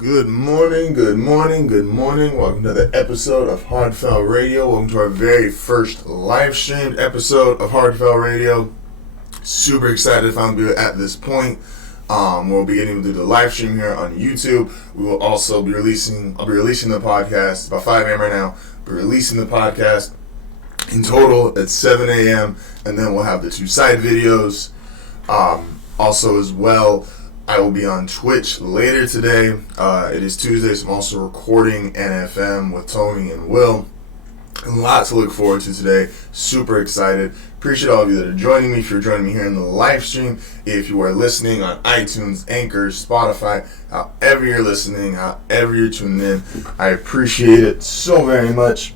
Good morning. Welcome to the episode of HardFoul Radio. Welcome to our very first live streamed episode of HardFoul Radio. Super excited to finally be at this point. We'll be getting to the live stream here on YouTube. We will also I'll be releasing the podcast. It's about 5 a.m. right now. We'll be releasing the podcast in total at 7 a.m. and then we'll have the 2 side videos. Also as well, I will be on Twitch later today. It is Tuesday, so I'm also recording NFM with Tony and Will. A lot to look forward to today. Super excited. Appreciate all of you that are joining me. If you're joining me here in the live stream, if you are listening on iTunes, Anchor, Spotify, however you're listening, however you're tuning in, I appreciate it so very much.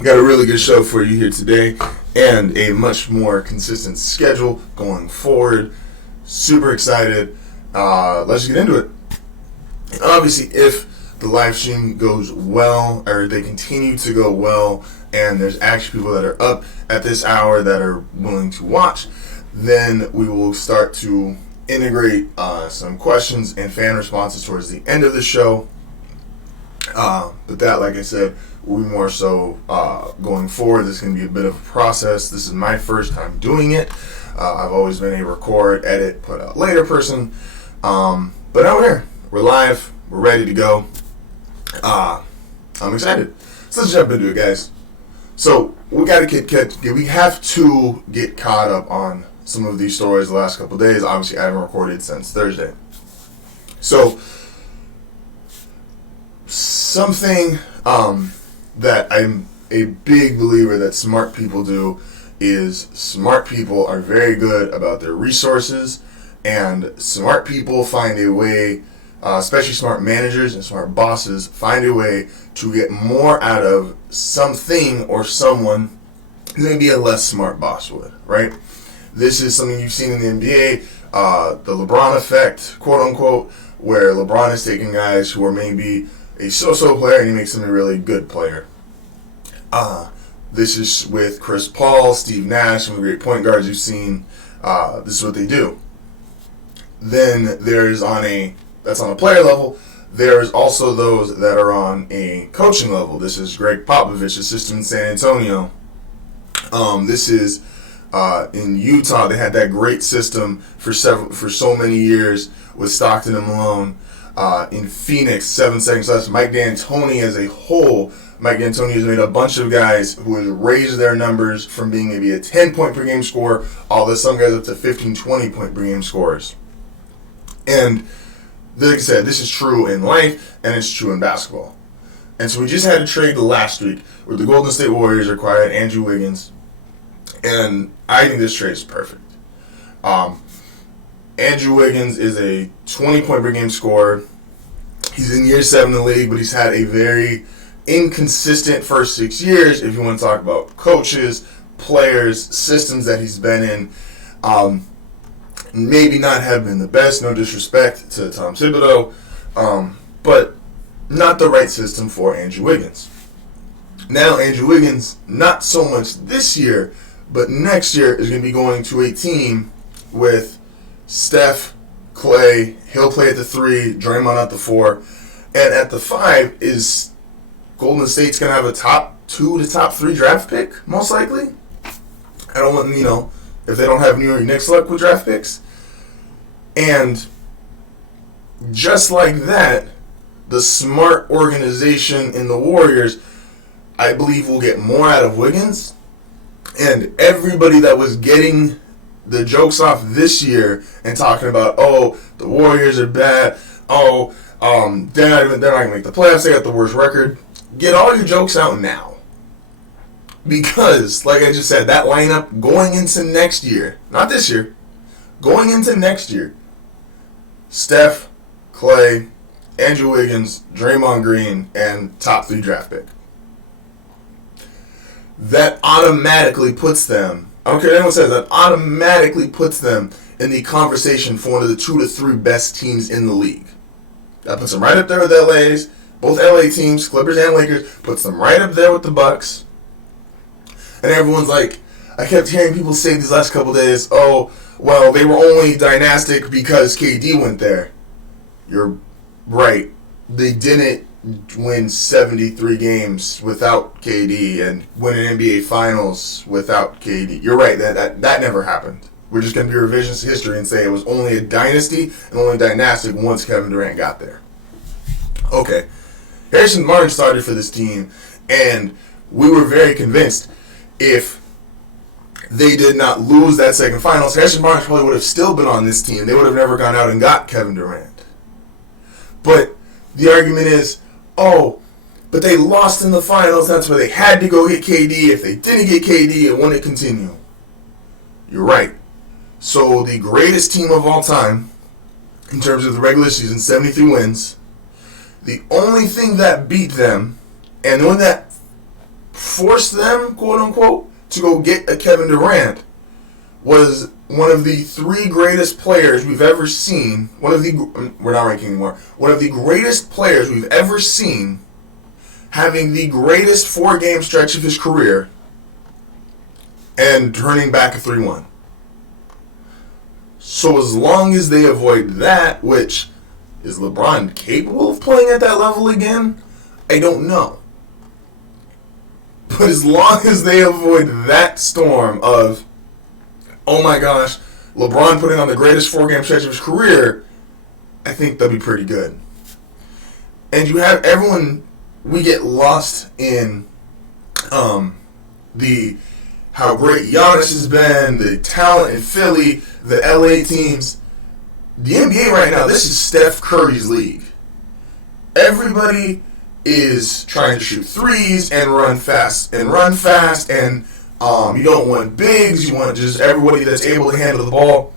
Got a really good show for you here today and a much more consistent schedule going forward. Super excited. Let's get into it. And obviously, if the live stream goes well, or they continue to go well, and there's actually people that are up at this hour that are willing to watch, then we will start to integrate some questions and fan responses towards the end of the show. But that, like I said, will be more so going forward. This is going to be a bit of a process. This is my first time doing it. I've always been a record, edit, put out later person. But now we're here. We're live. We're ready to go. I'm excited. So let's jump into it, guys. So we have to get caught up on some of these stories the last couple of days. Obviously, I haven't recorded since Thursday. So something that I'm a big believer that smart people do is smart people are very good about their resources, and smart people find a way, especially smart managers and smart bosses, find a way to get more out of something or someone than maybe a less smart boss would, right? This is something you've seen in the NBA, the LeBron effect, quote unquote, where LeBron is taking guys who are maybe a so-so player and he makes them a really good player. This is with Chris Paul, Steve Nash, some of the great point guards you've seen. This is what they do. Then there's that's on a player level. There's also those that are on a coaching level. This is Greg Popovich's system in San Antonio. This is in Utah. They had that great system for so many years with Stockton and Malone. In Phoenix, 7 seconds less. Mike D'Antoni as a whole. Mike D'Antoni has made a bunch of guys who have raised their numbers from being maybe a 10-point per game scorer, all the some guys up to 15, 20-point per game scorers. And like I said, this is true in life and it's true in basketball. And so we just had a trade last week where the Golden State Warriors acquired Andrew Wiggins, and I think this trade is perfect. Andrew Wiggins is a 20-point per game scorer. He's in year 7 in the league, but he's had a very inconsistent first 6 years if you want to talk about coaches, players, systems that he's been in. Maybe not have been the best, no disrespect to Tom Thibodeau, but not the right system for Andrew Wiggins. Now Andrew Wiggins, not so much this year, but next year is going to be going to a team with Steph, Clay, he'll play at the 3, Draymond at the 4, and at the 5 is Golden State's going to have a top 2 to top 3 draft pick, most likely. I don't want, if they don't have New York Knicks luck with draft picks. And just like that, the smart organization in the Warriors, I believe, will get more out of Wiggins. And everybody that was getting the jokes off this year and talking about, the Warriors are bad, they're not going to make the playoffs, they got the worst record. Get all your jokes out now. Because, like I just said, that lineup going into next year, not this year, going into next year, Steph, Clay, Andrew Wiggins, Draymond Green, and top 3 draft pick. That automatically puts them, I don't care what anyone says, that automatically puts them in the conversation for one of the 2 to 3 best teams in the league. That puts them right up there with LA's, both LA teams, Clippers and Lakers, puts them right up there with the Bucks. And everyone's like, I kept hearing people say these last couple days, they were only dynastic because KD went there. You're right. they didn't win 73 games without KD and win an NBA Finals without KD. You're right, that never happened. We're just going to be revisionist history and say it was only a dynasty and only dynastic once Kevin Durant got there. Okay. Harrison Barnes started for this team, and we were very convinced if they did not lose that second finals, Harrison Barnes probably would have still been on this team. They would have never gone out and got Kevin Durant. But the argument is, oh, but they lost in the finals, that's why they had to go get KD. If they didn't get KD, it wouldn't continue. You're right. So the greatest team of all time, in terms of the regular season, 73 wins, the only thing that beat them, and the one that forced them, quote unquote, to go get a Kevin Durant, was one of the three greatest players we've ever seen. We're not ranking anymore. One of the greatest players we've ever seen having the greatest 4-game stretch of his career and turning back a 3-1. So as long as they avoid that, which is LeBron capable of playing at that level again? I don't know. But as long as they avoid that storm of, oh my gosh, LeBron putting on the greatest 4-game stretch of his career, I think they'll be pretty good. And you have everyone, we get lost in the how great Giannis has been, the talent in Philly, the LA teams. The NBA right now, this is Steph Curry's league. Everybody is trying to shoot threes and run fast, and you don't want bigs, you want just everybody that's able to handle the ball.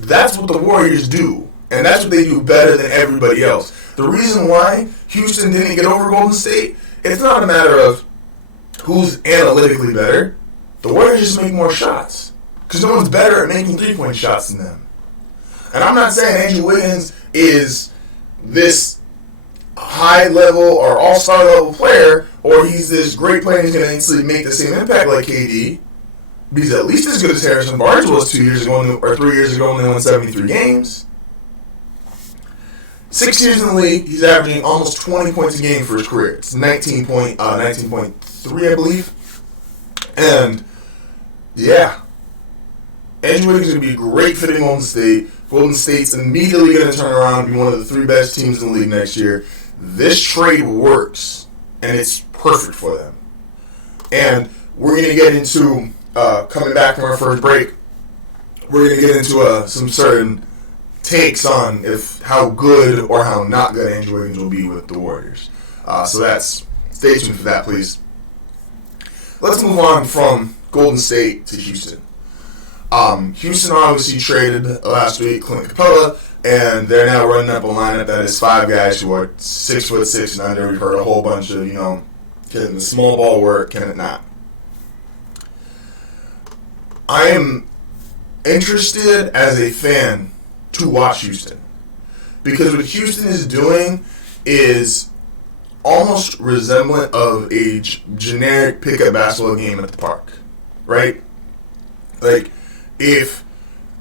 That's what the Warriors do, and that's what they do better than everybody else. The reason why Houston didn't get over Golden State, it's not a matter of who's analytically better. The Warriors just make more shots, because no one's better at making three-point shots than them. And I'm not saying Andrew Wiggins is this high-level or all-star level player, or he's this great player and he's going to instantly make the same impact like KD. But he's at least as good as Harrison Barnes was 2 years ago or 3 years ago when they won 73 games. 6 years in the league, he's averaging almost 20 points a game for his career. It's 19.3, I believe. And, yeah. Andrew Wiggins is going to be a great fit in Golden State. Golden State's immediately going to turn around and be one of the 3 best teams in the league next year. This trade works, and it's perfect for them. And we're going to get into, coming back from our first break, we're going to get into some certain takes on how good or how not good Andrew Wiggins will be with the Warriors. Stay tuned for that, please. Let's move on from Golden State to Houston. Houston obviously traded last week Clint Capella, and they're now running up a lineup that is 5 guys who are 6'6" and under. We've heard a whole bunch of, can the small ball work, can it not? I am interested as a fan to watch Houston, because what Houston is doing is almost resemblant of a generic pickup basketball game at the park, right? Like, if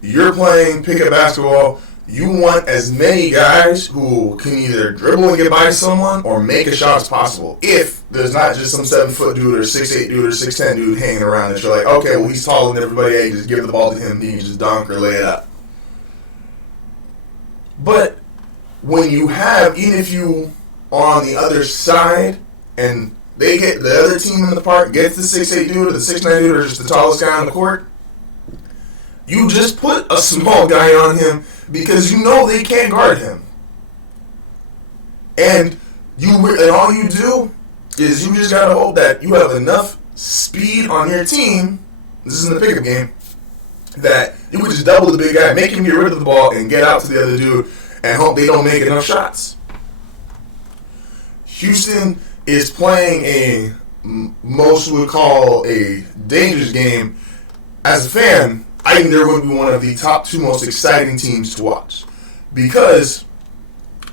you're playing pickup basketball, you want as many guys who can either dribble and get by someone or make a shot as possible. If there's not just some 7-foot dude or 6'8" dude or 6'10" dude hanging around that you're like, okay, well, he's taller than everybody, hey, just give the ball to him, he can just dunk or lay it up. But when you have, even if you are on the other side and they get the other team in the park, gets the 6'8" dude or the 6'9" dude or just the tallest guy on the court, you just put a small guy on him because you know they can't guard him. And all you do is you just got to hope that you have enough speed on your team, this isn't a pickup game, that you would just double the big guy, make him get rid of the ball, and get out to the other dude, and hope they don't make enough shots. Houston is playing a most would call a dangerous game. As a fan, I think they're going to be one of the top 2 most exciting teams to watch, because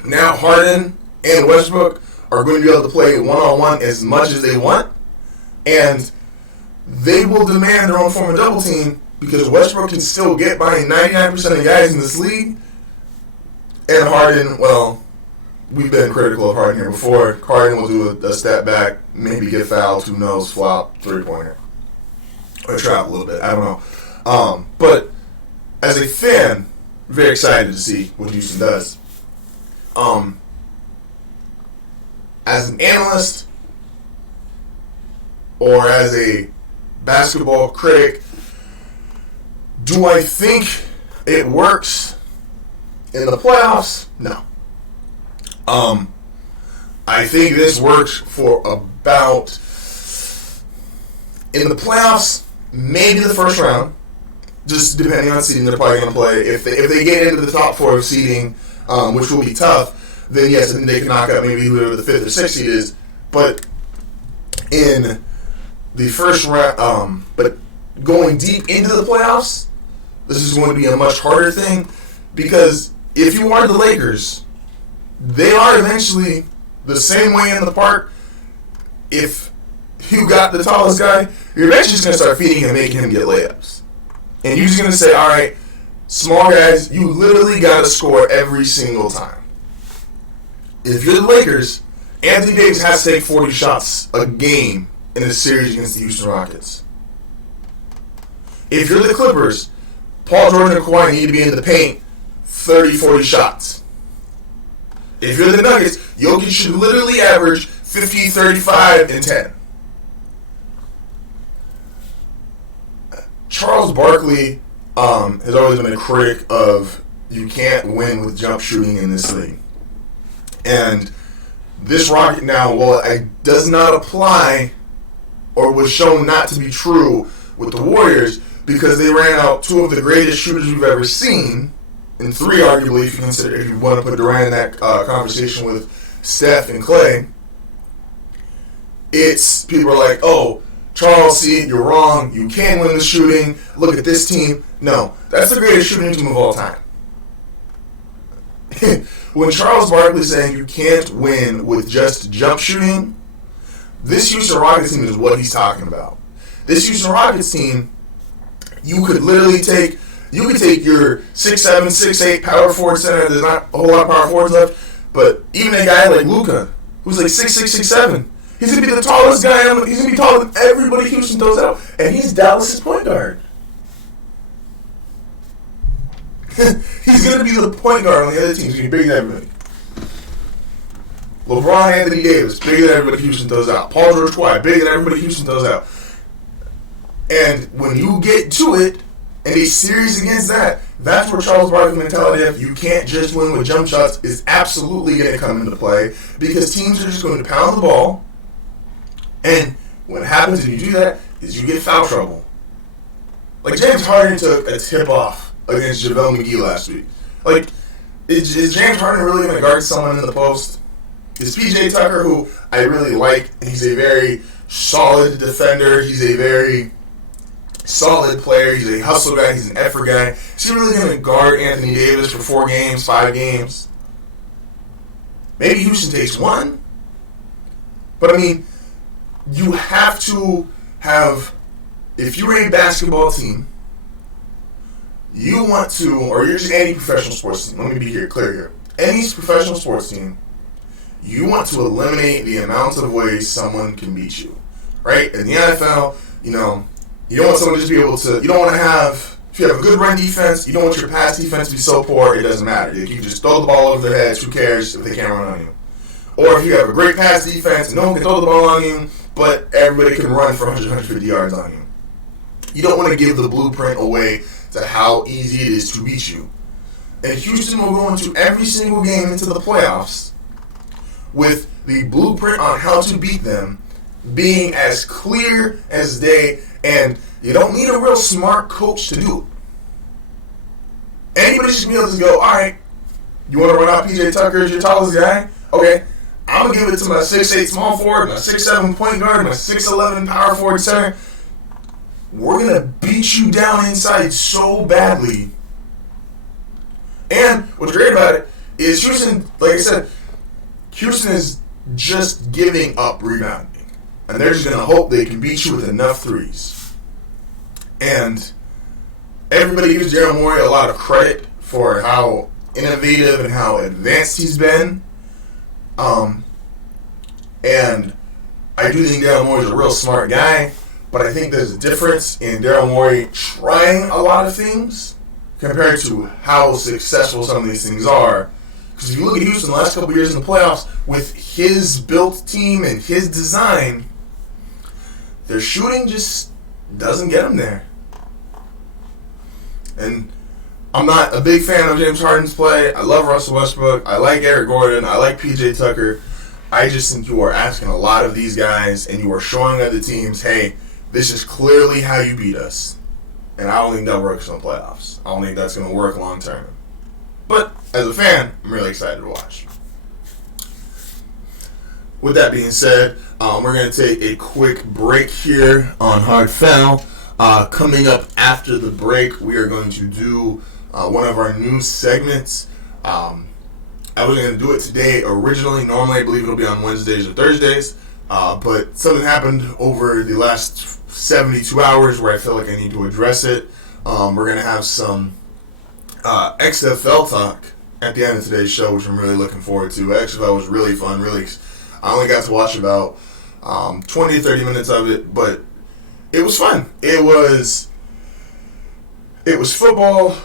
now Harden and Westbrook are going to be able to play one-on-one as much as they want, and they will demand their own form of double team because Westbrook can still get by 99% of the guys in this league, and Harden, well, we've been critical of Harden here before. Harden will do a step back, maybe get fouled, who knows, flop, three-pointer. Or trap a little bit, I don't know. But as a fan, very excited to see what Houston does. As an analyst or as a basketball critic, do I think it works in the playoffs? No. I think this works for about, in the playoffs, maybe the first round, just depending on seeding they're probably going to play. If they get into the top four of seeding, which will be tough, then yes, then they can knock out maybe whoever the 5th or 6th seed is. But in the first round, but going deep into the playoffs, this is going to be a much harder thing, because if you are the Lakers, they are eventually the same way in the park. If you got the tallest guy, you're eventually just going to start feeding him, making him get layups. And you're just going to say, all right, small guys, you literally got to score every single time. If you're the Lakers, Anthony Davis has to take 40 shots a game in a series against the Houston Rockets. If you're the Clippers, Paul George and Kawhi need to be in the paint 30, 40 shots. If you're the Nuggets, Jokic should literally average 50, 35, and 10. Charles Barkley has always been a critic of you can't win with jump shooting in this league. And this Rocket now, well, it does not apply or was shown not to be true with the Warriors, because they ran out 2 of the greatest shooters we've ever seen, and 3 arguably if you want to put Durant in that conversation with Steph and Clay. It's people are like, oh, Charles, see, you're wrong. You can win the shooting. Look at this team. No, that's the greatest shooting team of all time. When Charles Barkley saying you can't win with just jump shooting, this Houston Rockets team is what he's talking about. This Houston Rockets team, you could literally take your 6'7", 6'8" power forward center. There's not a whole lot of power forwards left, but even a guy like Luka, who's like 6'6", 6'7", he's going to be the tallest guy. He's going to be taller than everybody Houston throws out, and he's Dallas's point guard. He's going to be the point guard on the other team. He's going to be bigger than everybody. LeBron Anthony Davis, bigger than everybody Houston throws out. Paul George Kawhi, bigger than everybody Houston throws out. And when you get to it, and a series against that, that's where Charles Barkley's mentality of you can't just win with jump shots is absolutely going to come into play, because teams are just going to pound the ball, and what happens if you do that is you get foul trouble. Like James Harden took a tip-off against JaVale McGee last week. Like, is James Harden really going to guard someone in the post? Is P.J. Tucker, who I really like, he's a very solid defender, he's a very solid player, he's a hustle guy, he's an effort guy. Is he really going to guard Anthony Davis for 4 games, 5 games? Maybe Houston takes 1. But I mean, you have to have, if you're a basketball team, you want to, or you're just any professional sports team, let me be clear here. Any professional sports team, you want to eliminate the amount of ways someone can beat you. Right? In the NFL, you don't want someone to just be able to, you don't want to have, if you have a good run defense, you don't want your pass defense to be so poor, it doesn't matter. If you can just throw the ball over their heads, who cares if they can't run on you? Or if you have a great pass defense and no one can throw the ball on you, but everybody can run for 100, 150 yards on you. You don't want to give the blueprint away to how easy it is to beat you. And Houston will go into every single game into the playoffs with the blueprint on how to beat them being as clear as day, and you don't need a real smart coach to do it. Anybody should be able to go, all right, you want to run out P.J. Tucker as your tallest guy? Okay, I'm going to give it to my 6'8" small forward, my 6'7" point guard, my 6'11" power forward center. We're going to beat you down inside so badly. And what's great about it is Houston, like I said, Houston is just giving up rebounding. And they're just going to hope they can beat you with enough threes. And everybody gives Daryl Morey a lot of credit for how innovative and how advanced he's been. And I do think Daryl Morey's a real smart guy, but I think there's a difference in Daryl Morey trying a lot of things compared to how successful some of these things are. Because if you look at Houston the last couple of years in the playoffs, with his built team and his design, their shooting just doesn't get them there. And I'm not a big fan of James Harden's play. I love Russell Westbrook. I like Eric Gordon. I like PJ Tucker. I just think you are asking a lot of these guys, and you are showing other teams, hey, this is clearly how you beat us. And I don't think that works in the playoffs. I don't think that's going to work long term. But as a fan, I'm really excited to watch. With that being said, we're going to take a quick break here on HardFoul. Coming up after the break, we are going to do one of our new segments. I was going to do it today originally. Normally, I believe it'll be on Wednesdays or Thursdays. But something happened over the last 72 hours where I feel like I need to address it. We're going to have some XFL talk at the end of today's show, which I'm really looking forward to. XFL was really fun. I only got to watch about 20 to 30 minutes of it, but it was fun. It was football.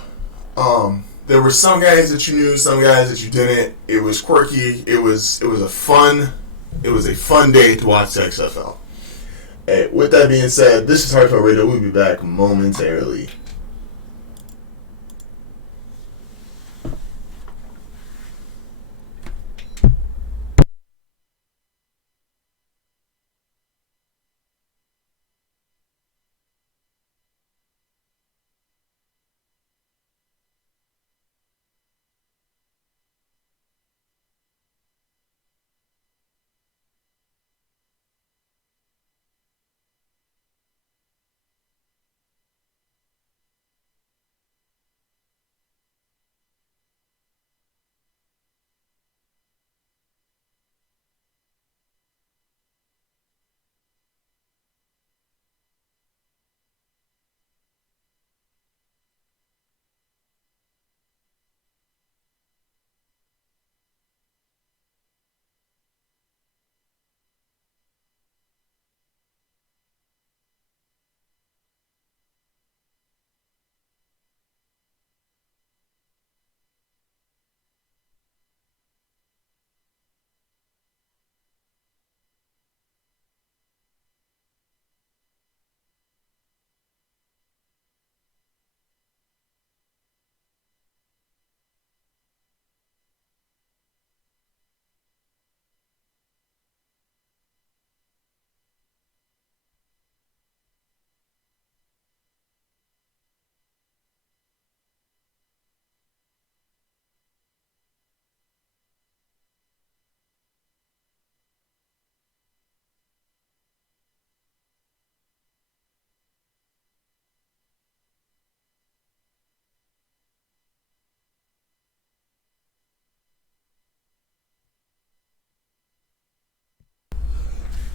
There were some guys that you knew, some guys that you didn't. It was quirky. It was a fun day to watch the XFL. Hey, with that being said, this is HardFoul Radio. We'll be back momentarily.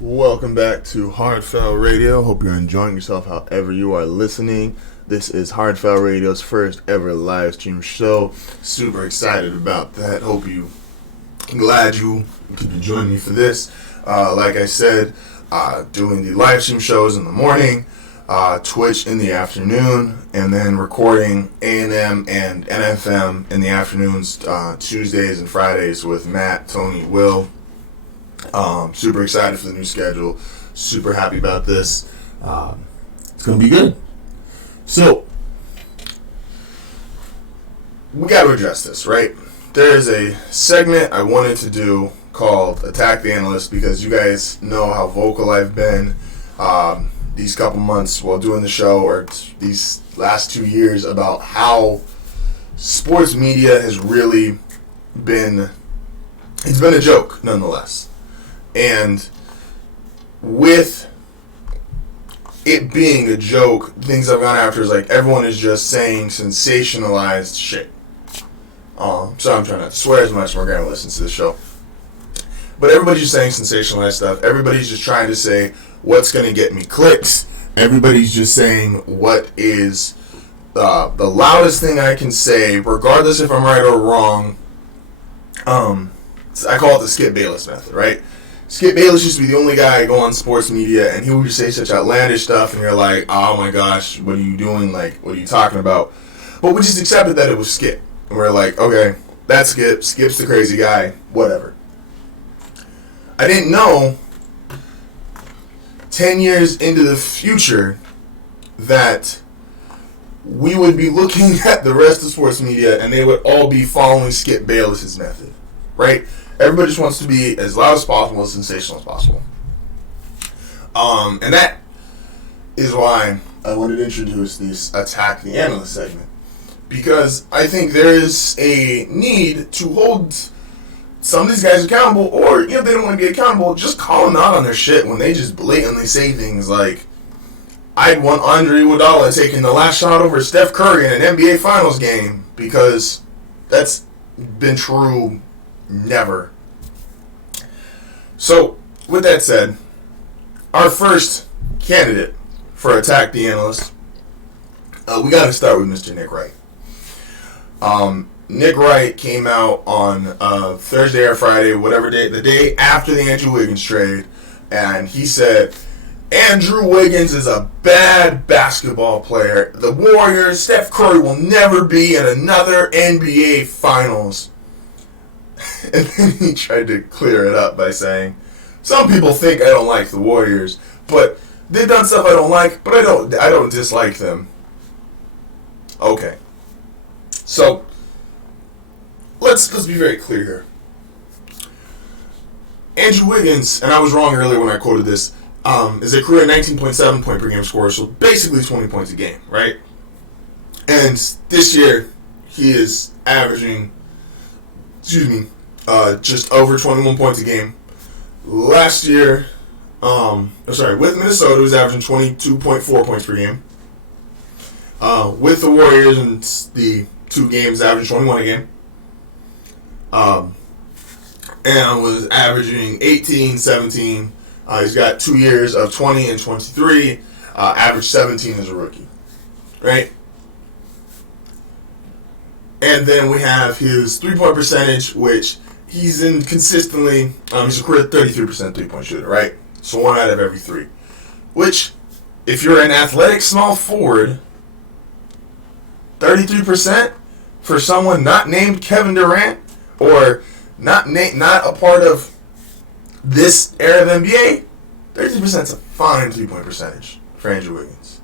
Welcome back to HardFoul Radio. Hope you're enjoying yourself however you are listening. This is HardFoul Radio's first ever live stream show. Super excited about that. Glad you could join me for this. Like I said, doing the live stream shows in the morning, Twitch in the afternoon, and then recording A&M and NFM in the afternoons, Tuesdays and Fridays with Matt, Tony, Will. Super excited for the new schedule. Super happy about this. It's going to be good. So, we got to address this, right? There is a segment I wanted to do called Attack the Analyst because you guys know how vocal I've been these couple months while doing the show, or these last 2 years, about how sports media has really been, it's been a joke nonetheless. And with it being a joke, things I've gone after is like everyone is just saying sensationalized shit. So I'm trying not to swear as much. We're going to listen to the show. But everybody's just saying sensationalized stuff. Everybody's just trying to say what's going to get me clicks. Everybody's just saying what is the loudest thing I can say, regardless if I'm right or wrong. I call it the Skip Bayless method, right? Skip Bayless used to be the only guy to go on sports media, and he would just say such outlandish stuff, and you're like, oh my gosh, what are you doing? Like, what are you talking about? But we just accepted that it was Skip. And we're like, okay, that's Skip. Skip's the crazy guy. Whatever. I didn't know 10 years into the future that we would be looking at the rest of sports media and they would all be following Skip Bayless's method, right? Everybody just wants to be as loud as possible, as sensational as possible. And that is why I wanted to introduce this Attack the Analyst segment. Because I think there is a need to hold some of these guys accountable, or if they don't want to be accountable, just call them out on their shit when they just blatantly say things like, I'd want Andre Iguodala taking the last shot over Steph Curry in an NBA Finals game, because that's been true never. So, with that said, our first candidate for Attack the Analyst, we got to start with Mr. Nick Wright. Nick Wright came out on Thursday or Friday, whatever day, the day after the Andrew Wiggins trade, and he said, Andrew Wiggins is a bad basketball player. The Warriors, Steph Curry will never be in another NBA Finals. And then he tried to clear it up by saying, some people think I don't like the Warriors, but they've done stuff I don't like, but I don't dislike them. Okay. So, let's be very clear here. Andrew Wiggins, and I was wrong earlier when I quoted this, is a career 19.7 point per game scorer, so basically 20 points a game, right? And this year, he is averaging, just over 21 points a game. Last year, with Minnesota, he was averaging 22.4 points per game. With the Warriors and the 2 games, averaging 21 a game. And was averaging 18, 17. He's got 2 years of 20 and 23. Averaged 17 as a rookie. Right? And then we have his 3-point percentage, which he's in consistently. He's a career 33% 3-point shooter, right? So 1 out of every 3. Which, if you're an athletic small forward, 33% for someone not named Kevin Durant, or not a part of this era of NBA, 33% is a fine 3-point percentage for Andrew Wiggins.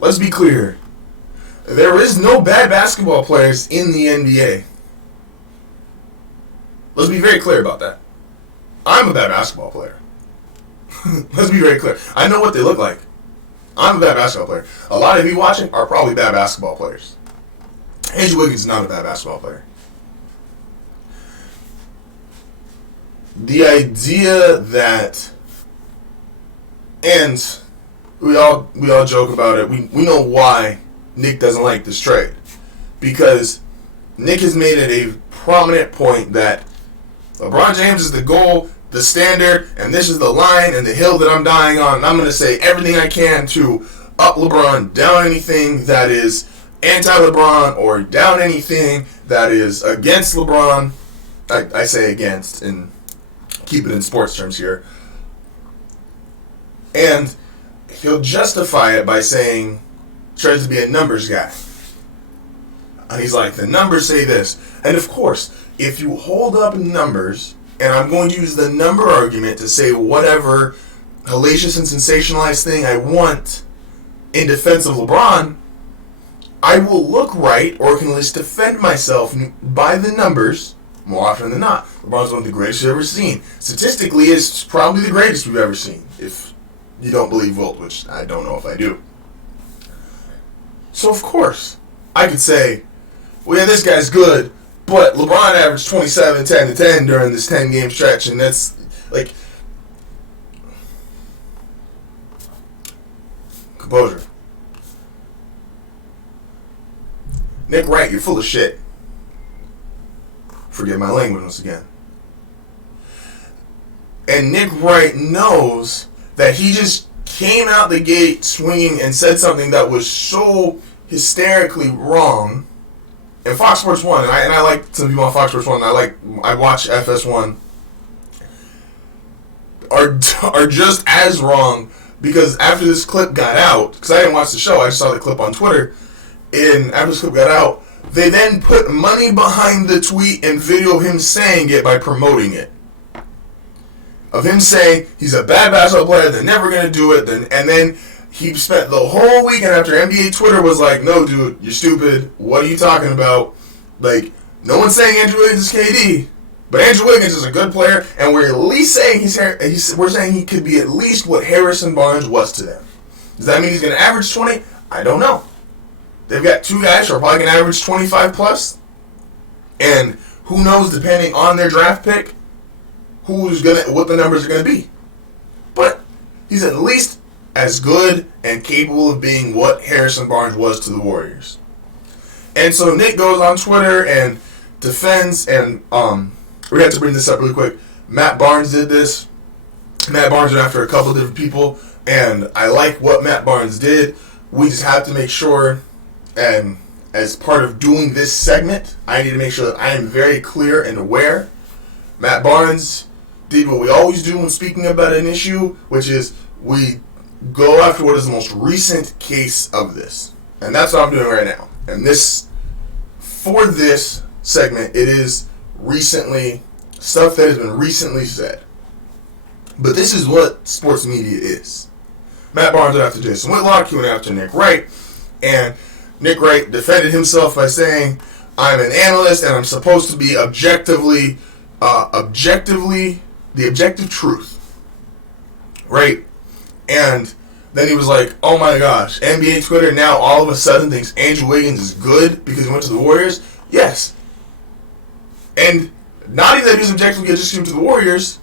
Let's be clear. There is no bad basketball players in the NBA. Let's be very clear about that. I'm a bad basketball player. Let's be very clear. I know what they look like. I'm a bad basketball player. A lot of you watching are probably bad basketball players. Andrew Wiggins is not a bad basketball player. The idea that, and we all joke about it. We know why Nick doesn't like this trade, because Nick has made it a prominent point that LeBron James is the goal, the standard, and this is the line and the hill that I'm dying on. And I'm going to say everything I can to up LeBron, down anything that is anti-LeBron, or down anything that is against LeBron. I say against, and keep it in sports terms here. And he'll justify it by saying, tries to be a numbers guy. And he's like, the numbers say this. And of course, if you hold up numbers, and I'm going to use the number argument to say whatever hellacious and sensationalized thing I want in defense of LeBron, I will look right, or can at least defend myself by the numbers more often than not. LeBron's one of the greatest you've ever seen. Statistically, it's probably the greatest we've ever seen, if you don't believe Wilt, which I don't know if I do. So, of course, I could say, well, yeah, this guy's good, but LeBron averaged 27, 10 to 10 during this 10-game stretch, and that's, like, composure. Nick Wright, you're full of shit. Forget my language once again. And Nick Wright knows that he just came out the gate swinging and said something that was so hysterically wrong And Fox Sports 1, and I like some people on Fox Sports 1, I watch FS1, are just as wrong, because after this clip got out, because I didn't watch the show, I just saw the clip on Twitter, and after this clip got out, they then put money behind the tweet and video of him saying it by promoting it. Of him saying he's a bad basketball player, they're never going to do it, and then he spent the whole weekend after NBA Twitter was like, no, dude, you're stupid. What are you talking about? Like, no one's saying Andrew Wiggins is KD, but Andrew Wiggins is a good player, and we're at least saying we're saying he could be at least what Harrison Barnes was to them. Does that mean he's going to average 20? I don't know. They've got two guys who are probably going to average 25 plus, and who knows, depending on their draft pick, what the numbers are going to be. But he's at least as good and capable of being what Harrison Barnes was to the Warriors. And so Nick goes on Twitter and defends, and we had to bring this up really quick. Matt Barnes did this. Matt Barnes went after a couple of different people, and I like what Matt Barnes did. We just have to make sure, and as part of doing this segment, I need to make sure that I am very clear and aware. Matt Barnes did what we always do when speaking about an issue, which is we go after what is the most recent case of this. And that's what I'm doing right now. And for this segment, it is recently, stuff that has been recently said. But this is what sports media is. Matt Barnes went after Jason Whitlock, he went after Nick Wright, and Nick Wright defended himself by saying, I'm an analyst and I'm supposed to be the objective truth. Right? And then he was like, oh my gosh, NBA Twitter now all of a sudden thinks Andrew Wiggins is good because he went to the Warriors? Yes. And not even that he was objectively good just to the Warriors.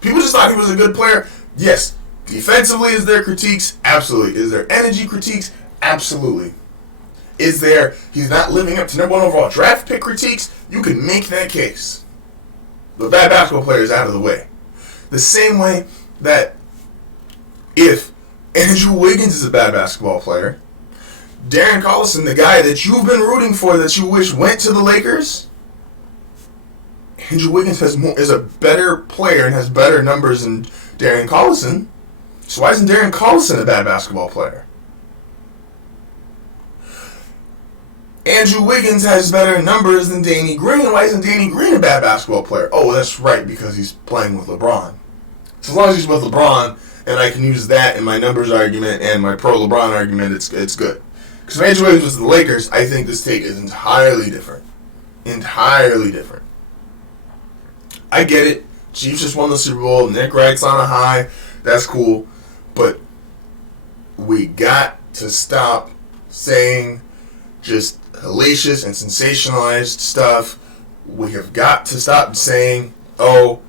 People just thought he was a good player. Yes. Defensively, is there critiques? Absolutely. Is there energy critiques? Absolutely. Is there, he's not living up to number one overall draft pick critiques? You can make that case. The bad basketball player is out of the way. The same way that if Andrew Wiggins is a bad basketball player, Darren Collison, the guy that you've been rooting for that you wish went to the Lakers, Andrew Wiggins is a better player and has better numbers than Darren Collison. So why isn't Darren Collison a bad basketball player? Andrew Wiggins has better numbers than Danny Green. Why isn't Danny Green a bad basketball player? Oh, that's right, because he's playing with LeBron. So as long as he's with LeBron, and I can use that in my numbers argument and my pro-LeBron argument, it's good. Because if Andrew Wiggins was the Lakers, I think this take is entirely different. Entirely different. I get it. Chiefs just won the Super Bowl. Nick Wright's on a high. That's cool. But we got to stop saying just hellacious and sensationalized stuff. We have got to stop saying, oh,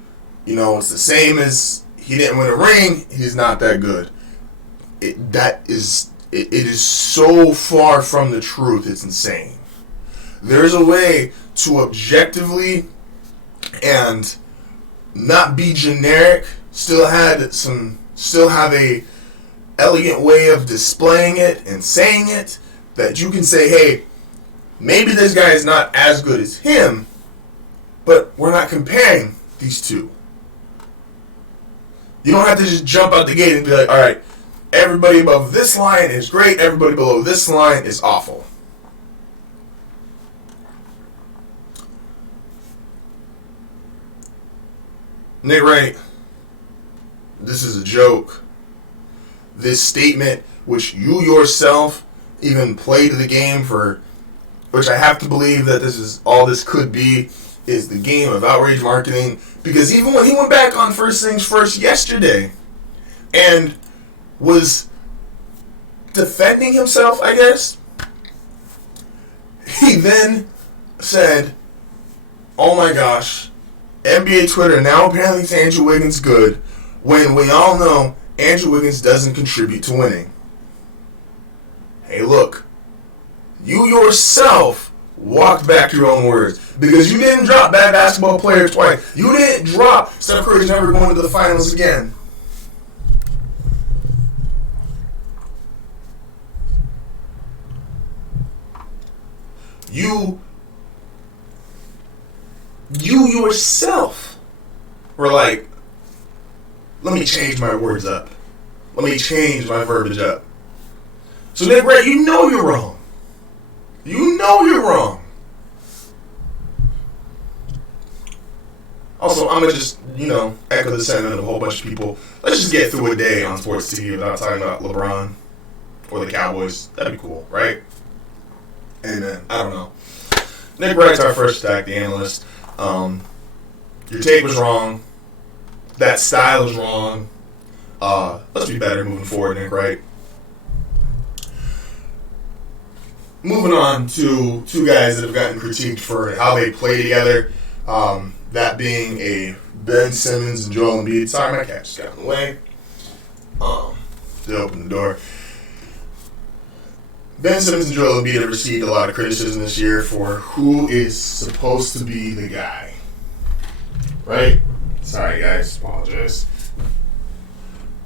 it's the same as he didn't win a ring, he's not that good. It is so far from the truth, it's insane. There's a way to objectively and not be generic, still have a elegant way of displaying it and saying it, that you can say, hey, maybe this guy is not as good as him, but we're not comparing these two. You don't have to just jump out the gate and be like, all right, everybody above this line is great, everybody below this line is awful. Nick Wright, this is a joke. This statement, which you yourself even played the game for, which I have to believe that this is all this could be, is the game of outrage marketing. Because even when he went back on First Things First yesterday and was defending himself, I guess, he then said, oh my gosh, NBA Twitter now apparently thinks Andrew Wiggins good, when we all know Andrew Wiggins doesn't contribute to winning. Hey, look, you yourself walked back your own words, because you didn't drop bad basketball players twice. You didn't drop Steph Curry's never going to the finals again. You you yourself were like, let me change my words up. Let me change my verbiage up. So Nick Wright, you know you're wrong. You know you're wrong. Also, I'm going to just, echo the sentiment of a whole bunch of people. Let's just get through a day on sports TV without talking about LeBron or the Cowboys. That'd be cool, right? Amen. I don't know. Nick Wright's our first attack, the analyst. Your take was wrong. That style is wrong. Let's be better moving forward, Nick Wright. Moving on to two guys that have gotten critiqued for how they play together. That being a Ben Simmons and Joel Embiid. Sorry, my cat just got in the way. They opened the door. Ben Simmons and Joel Embiid have received a lot of criticism this year for who is supposed to be the guy. Right? Sorry, guys. Apologize.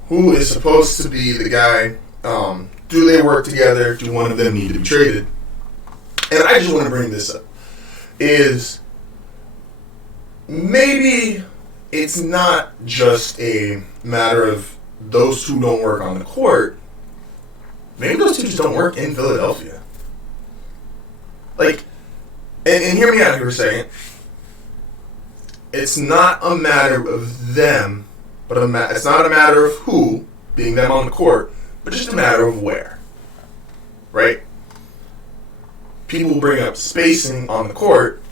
Who is supposed to be the guy? Do they work together? Do one of them need to be traded? And I just want to bring this up. Is maybe it's not just a matter of those two don't work on the court. Maybe those two just don't work in Philadelphia. Like, and hear me out here for a second. It's not a matter of them, but it's not a matter of who, being them on the court, but just a matter of where. Right? People bring up spacing on the court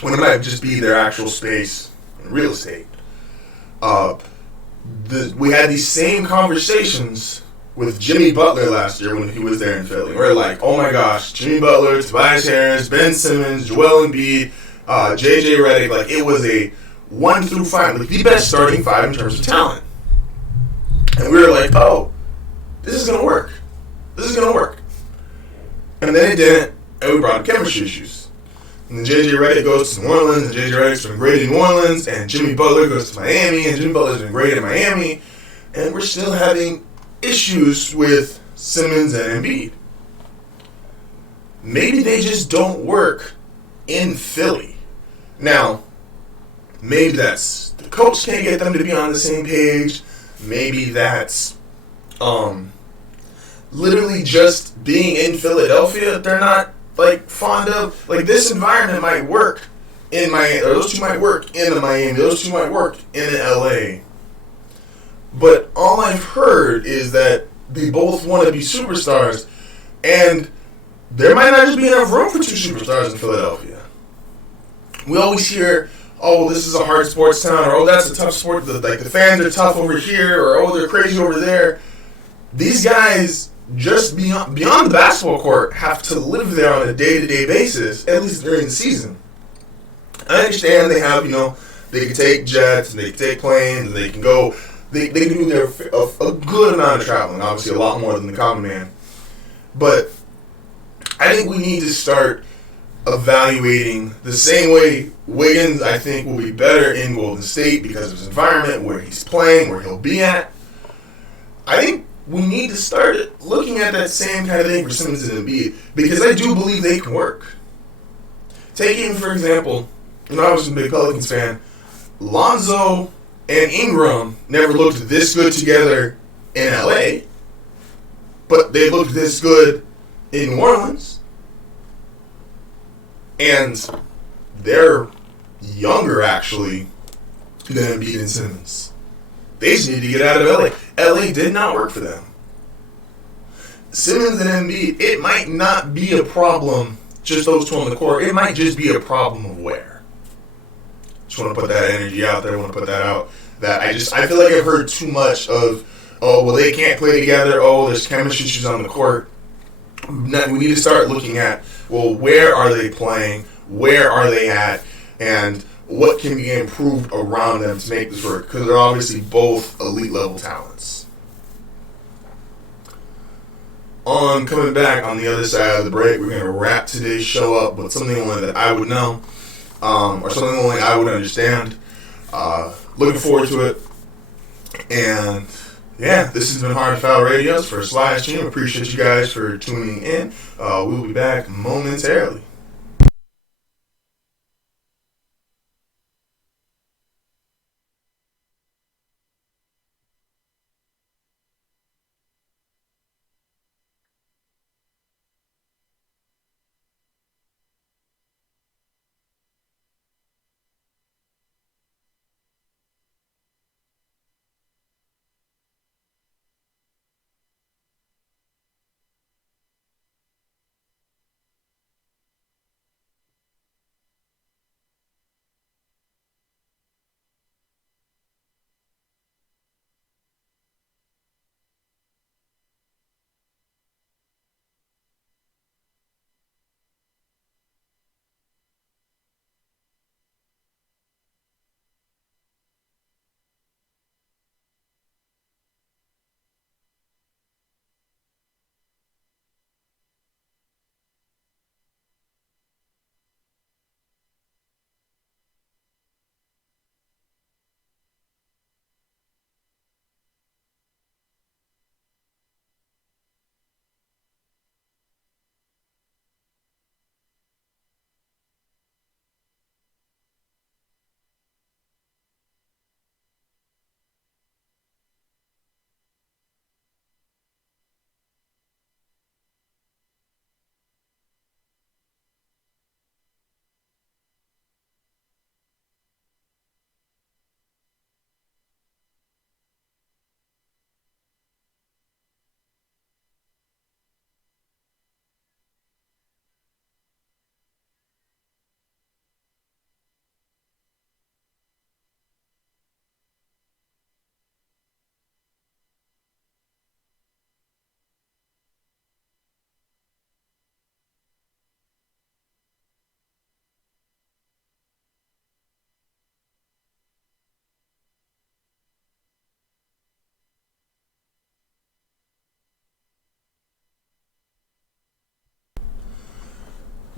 when it might just be their actual space in real estate. We had these same conversations with Jimmy Butler last year when he was there in Philly. We're like, oh my gosh, Jimmy Butler, Tobias Harris, Ben Simmons, Joel Embiid, JJ Redick. Like, it was a 1 through 5, like the best starting 5 in terms of talent. And we were like, oh, this is going to work. This is going to work. And then it didn't, and we brought up chemistry issues. And then JJ Redick goes to New Orleans, and JJ Redick's been great in New Orleans, and Jimmy Butler goes to Miami, and Jimmy Butler's been great in Miami, and we're still having issues with Simmons and Embiid. Maybe they just don't work in Philly. Now, maybe that's the coach can't get them to be on the same page. Maybe that's literally just being in Philadelphia. They're not fond of, this environment might work in Miami, or those two might work in Miami, those two might work in LA. But all I've heard is that they both want to be superstars, and there might not just be enough room for two superstars in Philadelphia. We always hear, oh, this is a hard sports town, or oh, that's a tough sport, the fans are tough over here, or oh, they're crazy over there. These guys, just beyond the basketball court, have to live there on a day-to-day basis, at least during the season. I understand they have, they can take jets, and they can take planes, and they can go, they can do a good amount of traveling, obviously a lot more than the common man. But I think we need to start evaluating the same way Wiggins, I think, will be better in Golden State because of his environment, where he's playing, where he'll be at. I think we need to start looking at that same kind of thing for Simmons and Embiid, because I do believe they can work. Taking, for example, I was a big Pelicans fan, Lonzo and Ingram never looked this good together in LA, but they looked this good in New Orleans. And they're younger, actually, than Embiid and Simmons. They just need to get out of LA. LA did not work for them. Simmons and Embiid, it might not be a problem, just those two on the court. It might just be a problem of where. Just want to put that energy out there. I want to put that out. That I feel like I've heard too much of, oh, well, they can't play together. Oh, there's chemistry issues on the court. We need to start looking at, well, where are they playing? Where are they at? And what can be improved around them to make this work? Because they're obviously both elite level talents. Coming back on the other side of the break, we're going to wrap today's show up with something only that I would know, or something only I would understand. Looking forward to it. And yeah, this has been HardFoul Radio's first live stream. Appreciate you guys for tuning in. We'll be back momentarily.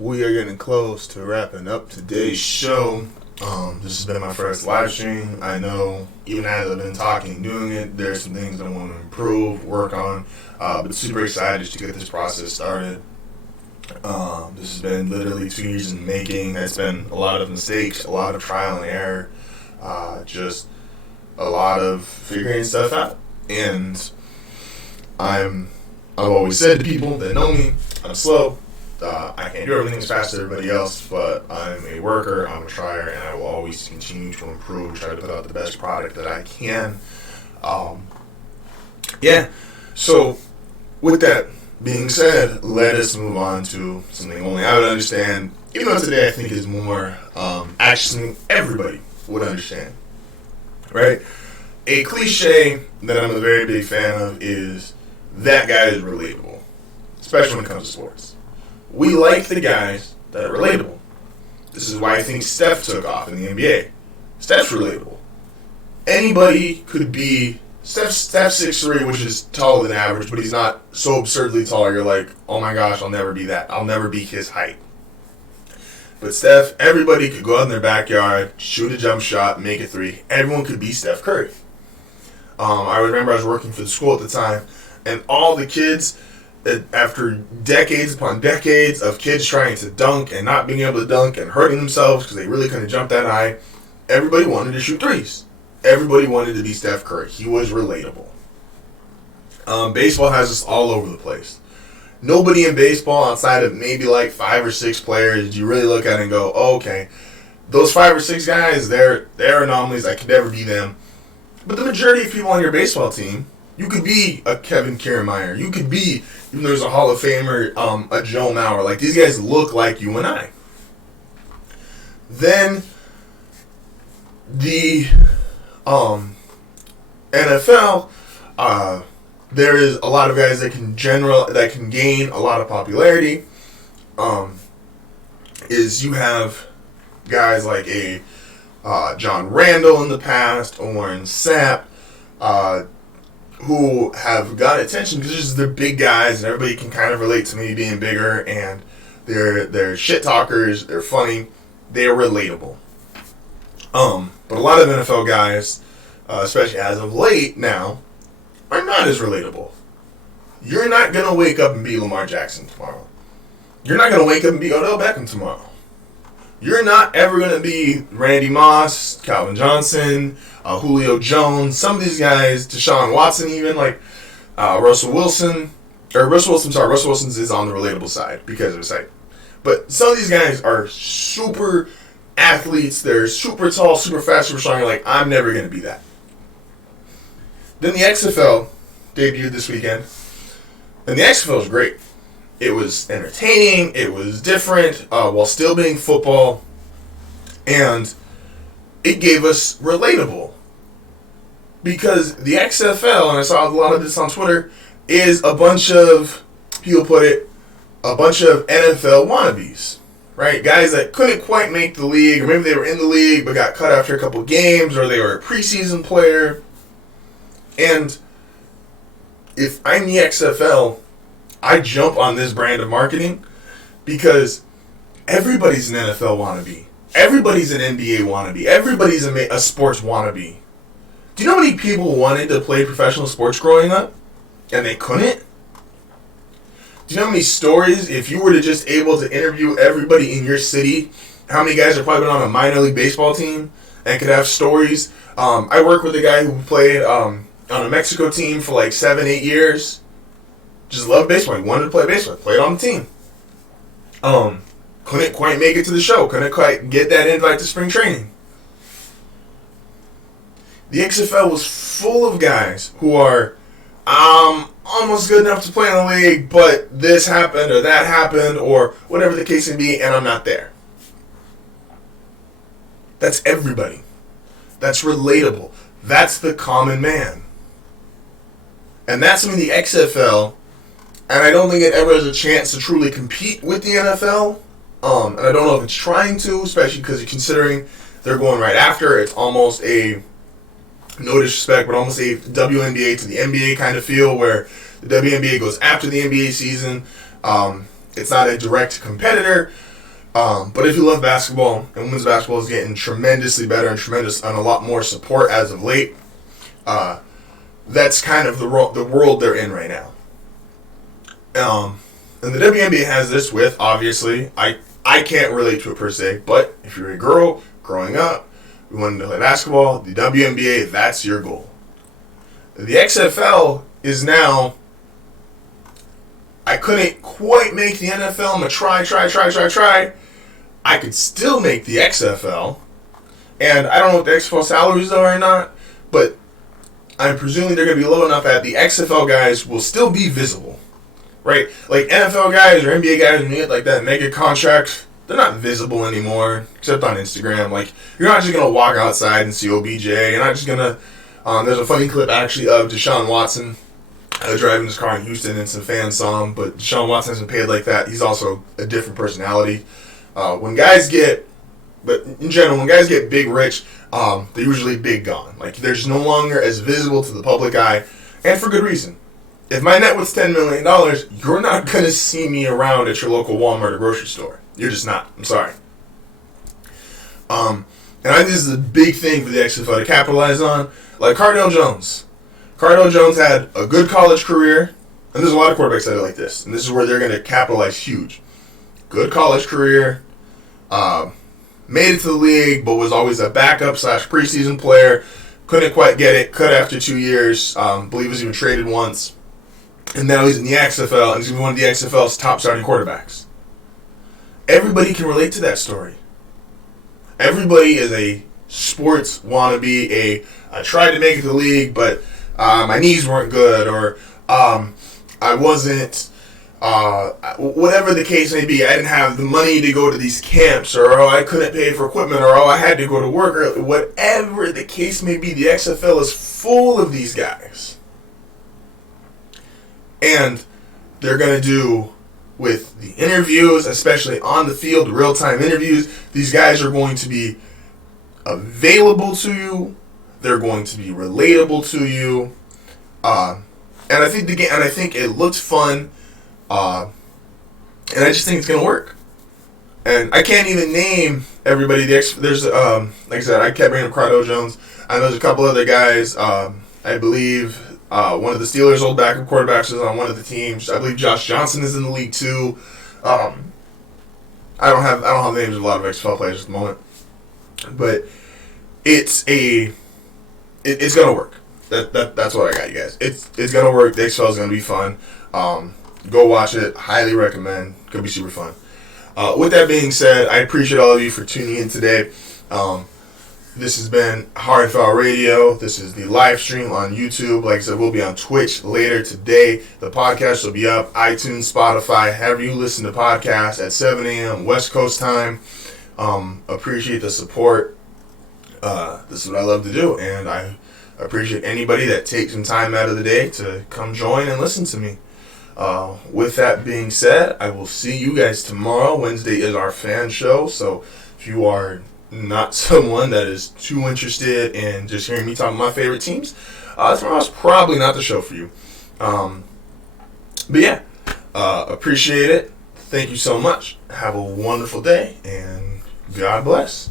We are getting close to wrapping up today's show. This has been my first live stream. I know, even as I've been talking and doing it, there's some things I want to improve, work on, but super excited to get this process started. This has been literally 2 years in the making. It's been a lot of mistakes, a lot of trial and error, just a lot of figuring stuff out. And I've always said to people that know me, I'm slow. I can't do everything as fast as everybody else, but I'm a worker, I'm a trier, and I will always continue to improve, try to put out the best product that I can. So with that being said, let us move on to something only I would understand, even though today I think is more actually something everybody would understand, right? A cliche that I'm a very big fan of is that guy is relatable, especially when it comes to sports. We like the guys that are relatable. This is why I think Steph took off in the NBA. Steph's relatable. Anybody could be Steph's 6'3", which is taller than average, but he's not so absurdly tall. You're like, oh my gosh, I'll never be that. I'll never be his height. But Steph, everybody could go out in their backyard, shoot a jump shot, make a three. Everyone could be Steph Curry. I remember I was working for the school at the time, and all the kids, after decades upon decades of kids trying to dunk and not being able to dunk and hurting themselves because they really couldn't jump that high, everybody wanted to shoot threes. Everybody wanted to be Steph Curry. He was relatable. Baseball has this all over the place. Nobody in baseball outside of maybe like 5 or 6 players you really look at and go, oh, okay, those 5 or 6 guys, they're anomalies. I could never be them. But the majority of people on your baseball team, you could be a Kevin Kiermaier. You could be, even though there's a Hall of Famer, a Joe Mauer. Like, these guys look like you and I. Then the NFL, there is a lot of guys that can gain a lot of popularity. Is you have guys like a John Randall in the past, Warren Sapp, who have got attention because they're big guys and everybody can kind of relate to me being bigger, and they're shit talkers, they're funny, they're relatable. But a lot of NFL guys, especially as of late now, are not as relatable. You're not going to wake up and be Lamar Jackson tomorrow. You're not going to wake up and be Odell Beckham tomorrow. You're not ever going to be Randy Moss, Calvin Johnson, Julio Jones, some of these guys, Deshaun Watson even, like Russell Wilson is on the relatable side because of his height. But some of these guys are super athletes, they're super tall, super fast, super strong, you're like, I'm never going to be that. Then the XFL debuted this weekend, and the XFL was great. It was entertaining, it was different, while still being football, and it gave us relatable. Because the XFL, and I saw a lot of this on Twitter, is a bunch of, people put it, a bunch of NFL wannabes, right? Guys that couldn't quite make the league, or maybe they were in the league but got cut after a couple games, or they were a preseason player. And if I'm the XFL, I jump on this brand of marketing because everybody's an NFL wannabe. Everybody's an NBA wannabe. Everybody's a sports wannabe. Do you know how many people wanted to play professional sports growing up and they couldn't? Do you know how many stories, if you were to just able to interview everybody in your city, how many guys are probably on a minor league baseball team and could have stories? I work with a guy who played on a Mexico team for like 7-8 years. Just loved baseball. He wanted to play baseball. Played on the team. Couldn't quite make it to the show. Couldn't quite get that invite to spring training. The XFL was full of guys who are almost good enough to play in the league, but this happened or that happened or whatever the case may be, and I'm not there. That's everybody. That's relatable. That's the common man. And that's something the XFL, and I don't think it ever has a chance to truly compete with the NFL. And I don't know if it's trying to, especially because considering they're going right after. It's almost a, no disrespect, but almost a WNBA to the NBA kind of feel where the WNBA goes after the NBA season. It's not a direct competitor. But if you love basketball, and women's basketball is getting tremendously better and a lot more support as of late, that's kind of the world they're in right now. And the WNBA has this with, obviously, I can't relate to it per se, but if you're a girl growing up, you wanted to play basketball, the WNBA, that's your goal. The XFL is now, I couldn't quite make the NFL. I'm going to try. I could still make the XFL. And I don't know what the XFL salaries are or not, but I'm presuming they're going to be low enough that the XFL guys will still be visible. Right? Like NFL guys or NBA guys, when you get like that mega contract, they're not visible anymore, except on Instagram. Like, you're not just going to walk outside and see OBJ. You're not just going to... there's a funny clip, actually, of Deshaun Watson driving his car in Houston, and some fans saw him, but Deshaun Watson isn't paid like that. He's also a different personality. When guys get big rich, they're usually big gone. Like, they're just no longer as visible to the public eye, and for good reason. If my net was $10 million, you're not going to see me around at your local Walmart or grocery store. You're just not. I'm sorry. And I think this is a big thing for the XFL to capitalize on. Like Cardale Jones. Cardale Jones had a good college career, and there's a lot of quarterbacks that are like this, and this is where they're going to capitalize huge. Good college career, made it to the league, but was always a backup / preseason player. Couldn't quite get it. Cut after 2 years. Believe was even traded once. And now he's in the XFL, and he's going to be one of the XFL's top starting quarterbacks. Everybody can relate to that story. Everybody is a sports wannabe, I tried to make it to the league, but my knees weren't good, or I wasn't, whatever the case may be, I didn't have the money to go to these camps, or I couldn't pay for equipment, or I had to go to work, or whatever the case may be. The XFL is full of these guys. And they're going to do with the interviews, especially on the field, real-time interviews, these guys are going to be available to you. They're going to be relatable to you. And I think it looked fun. And I just think it's going to work. And I can't even name everybody. There's, like I said, I kept bringing up Cardale Jones. I know there's a couple other guys. I believe one of the Steelers' old backup quarterbacks is on one of the teams. I believe Josh Johnson is in the league too. I don't have the names of a lot of XFL players at the moment, but it's gonna work. That's what I got, you guys. It's gonna work. The XFL is gonna be fun. Go watch it. Highly recommend. Gonna be super fun. With that being said, I appreciate all of you for tuning in today. This has been HardFoul Radio. This is the live stream on YouTube. Like I said, we'll be on Twitch later today. The podcast will be up, iTunes, Spotify, however you listen to podcasts at 7 a.m. West Coast time. Appreciate the support. This is what I love to do, and I appreciate anybody that takes some time out of the day to come join and listen to me. With that being said, I will see you guys tomorrow. Wednesday is our fan show, so if you are not someone that is too interested in just hearing me talk about my favorite teams, tomorrow's probably not the show for you. But yeah, appreciate it. Thank you so much. Have a wonderful day, and God bless.